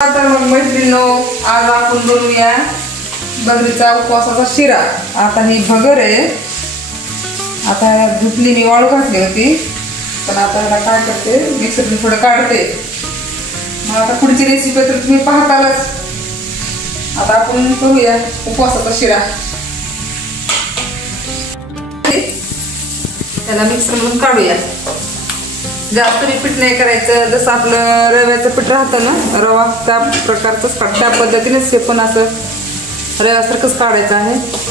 आता मग मैत्रिणींनो, आज आपण बनवूया भगरीचा उपवासाचा शिरा। आता ही भगर आहे, आता धुतली मी वाळू घातली होती, पण आता ह्याला काय करते, मिक्सरने थोडं काढते। मग आता पुढची रेसिपी तर तुम्ही पाहतालच। आता आपण करूया उपवासाचा शिरा। त्याला मिक्सरमधून काढूया। जास्त पीठ नाही करायचं, जसं आपलं रव्याचं पीठ राहतं ना, रवा त्या प्रकारचंच त्या पद्धतीनेच हे पण असं रव्यासारखंच काढायचं आहे।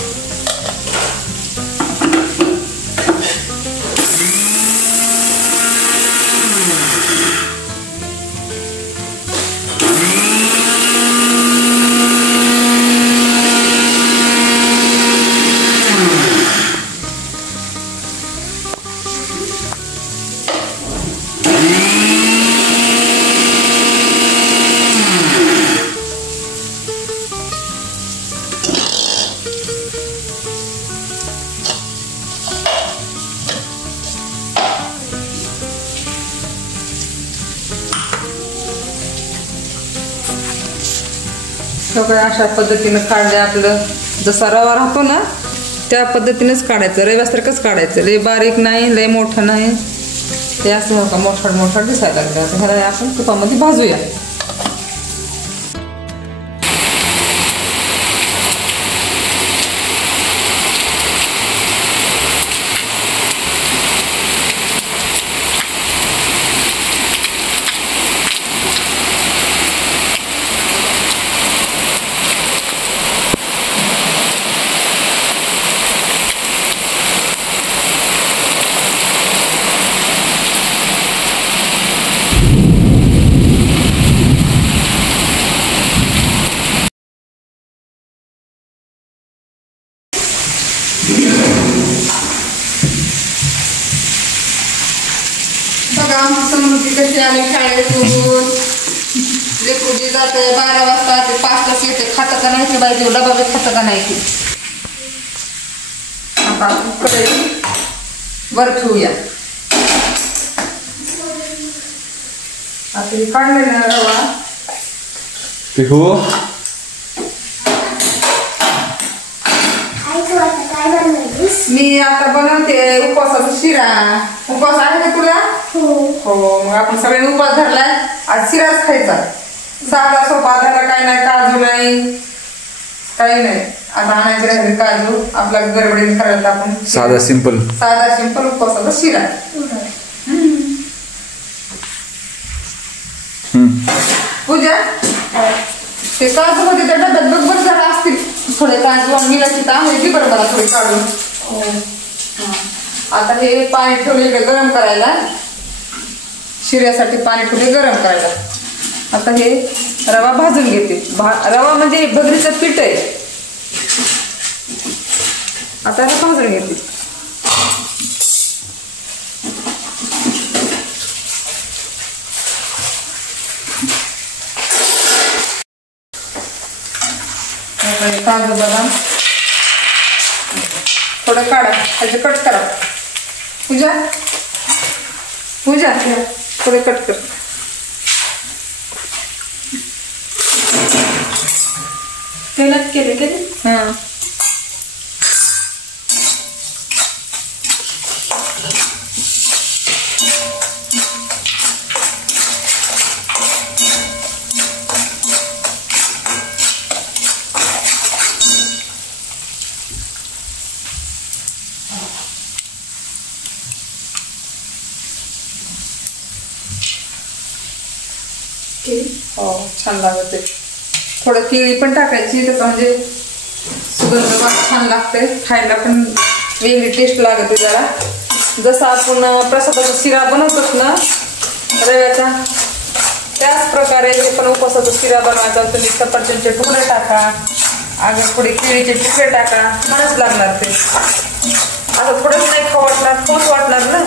सगळं अशा पद्धतीनं काढलं। आपलं जसा रवा राहतो ना त्या पद्धतीनेच काढायचं, रव्यासारखंच काढायचं। लय बारीक नाही, लय मोठं नाही, ते असं का मोठा मोठा दिसायला लागतं। ह्याला आपण तुपामध्ये भाजूया। बघा आमची समृद्धी कशी आली शाळेतून, लेकरू जाते 12 वाजता ते 5 तास येते, खातं का नाही की बाई देऊ डबा बी खातं का नाही की। आता कढई वर ठेवूया। आता हे काढलेला रवा पिहू मी आता बनवते उपवासाचा शिरा। उपवास आहे का तुला? हो, मग आपण सगळ्यांनी उपवास धरलाय, आज शिराच खायचा। साधा सोपा, त्याला काय नाही, काजू नाही, काही नाही। आता आणायचे राहिले काजू, आपल्या गडबडीने करायला आपण साधा सिंपल उपवासाचा शिरा। पूजा ते काजू मध्ये त्या डब्यात बरोबर जरा असतील थोडे काजू आणि मिलाची तांबडी बरोबर थोडी काढून। आता हे पाणी ठेवले गरम करायला, शिऱ्यासाठी पाणी ठेवले गरम करायला। आता हे रवा भाजून घेते। रवा म्हणजे भगरीचं पीठ आहे, आता हे भाजून घेते। काजू बदाम थोडं काढा, त्याचे कट करा। पूजा थोडे कट कर। तेलात केले हां हो, छान लागते। थोडं केळी पण टाकायची, त्याचा म्हणजे सुगंध छान लागते, खायला पण वेगळी टेस्ट लागते जरा। जसं आपण प्रसादाचा शिरा बनवतोच ना रव्याचा, त्याच प्रकारे हे पण उपवासाचा शिरा बनवायचा। तुम्ही सफरचंदचे तुकडे टाका, अगं पुढे केळीचे तुकडे टाका, मलाच लागणार ते। आता थोडंच नाही खाऊ वाटणार, खाऊच वाटणार ना।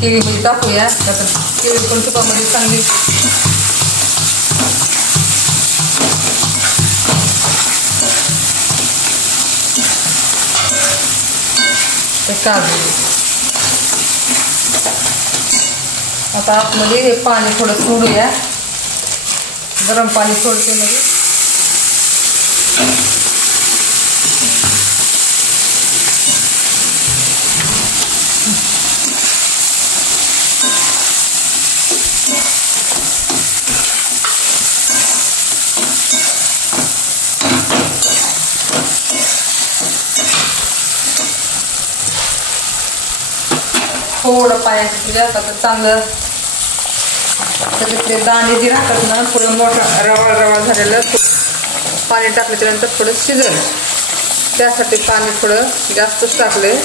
केळी मध्ये टाकूया. केळी पण तुपामध्ये चांगली काजू. आता आतमध्ये हे पाणी थोडं सोडूया. गरम पाणी सोडते मध्ये. थोडं पाण्याचं जास्त आता चांगलं त्याच्यातले दाणे जे राहतात ना थोडं मोठा रवाळ झालेलं पाणी टाकल्याच्यानंतर थोडं शिजेल. त्यासाठी पाणी थोडं जास्तच टाकले.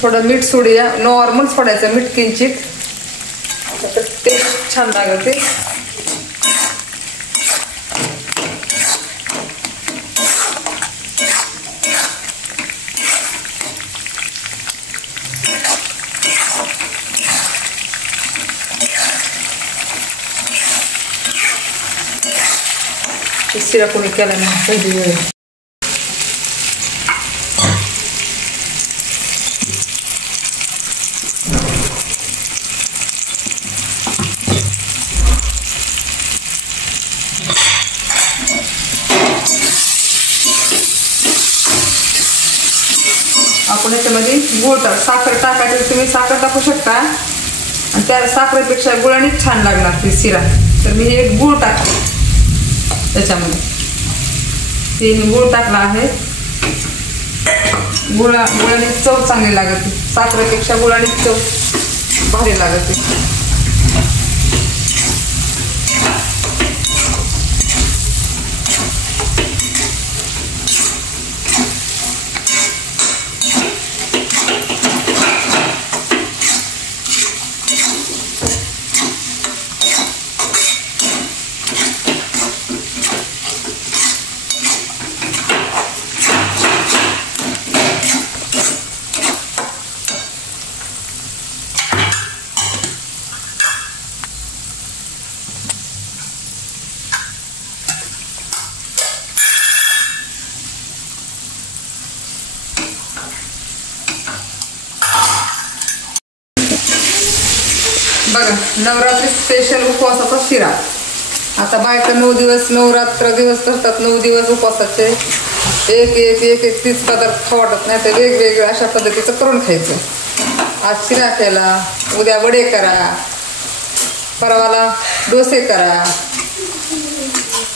थोडं मीठ सोडूया. नॉर्मल सोडायचं मीठ किंचित. टेस्ट छान लागते. शिरा कोणी केला ना पहिली वेळ. आपण याच्यामध्ये गुळ साखर टाकायचं. तुम्ही साखर टाकू शकता आणि त्या साखरेपेक्षा गुळानेच छान लागणार ती शिरा. तर मी एक गुळ टाकते त्याच्यामध्ये. ते मी गुळ टाकला आहे. गुळाने चव चांगली लागते. साखरेपेक्षा गुळाने चव भारी लागते. बघा नवरात्री स्पेशल उपवासाचा शिरा. आता बायका 9 दिवस नवरात्र दिवस करतात. 9 दिवस उपवासाचे एक एक एक एक 30 पदार्थ खाऊ वाटत नाही. तर वेगवेगळ्या अशा पद्धतीचं करून खायचं. आज शिरा केला, उद्या वडे करा, परवाला डोसे करा.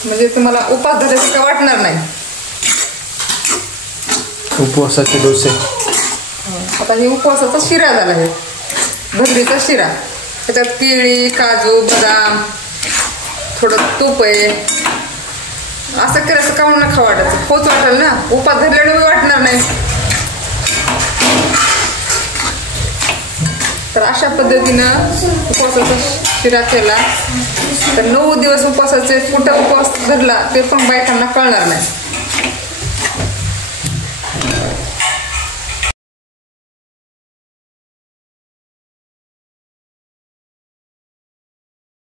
म्हणजे तुम्हाला उपास झाल्यासारखं वाटणार नाही. उपवासाचे डोसे. आता हे उपवासाचा शिरा झाला आहे. भगरीचा शिरा. त्याच्यात केळी, काजू, बदाम, थोडं तूप आहे. असं करायचं का म्हणून खाऊ वाटायचं. पोच वाटेल ना. उपास धरल्याने वाटणार नाही. तर अशा पद्धतीनं उपवासाचा शिरा केला तर 9 दिवस उपवासाचे कुठं उपवास धरला ते पण बायकांना कळणार नाही.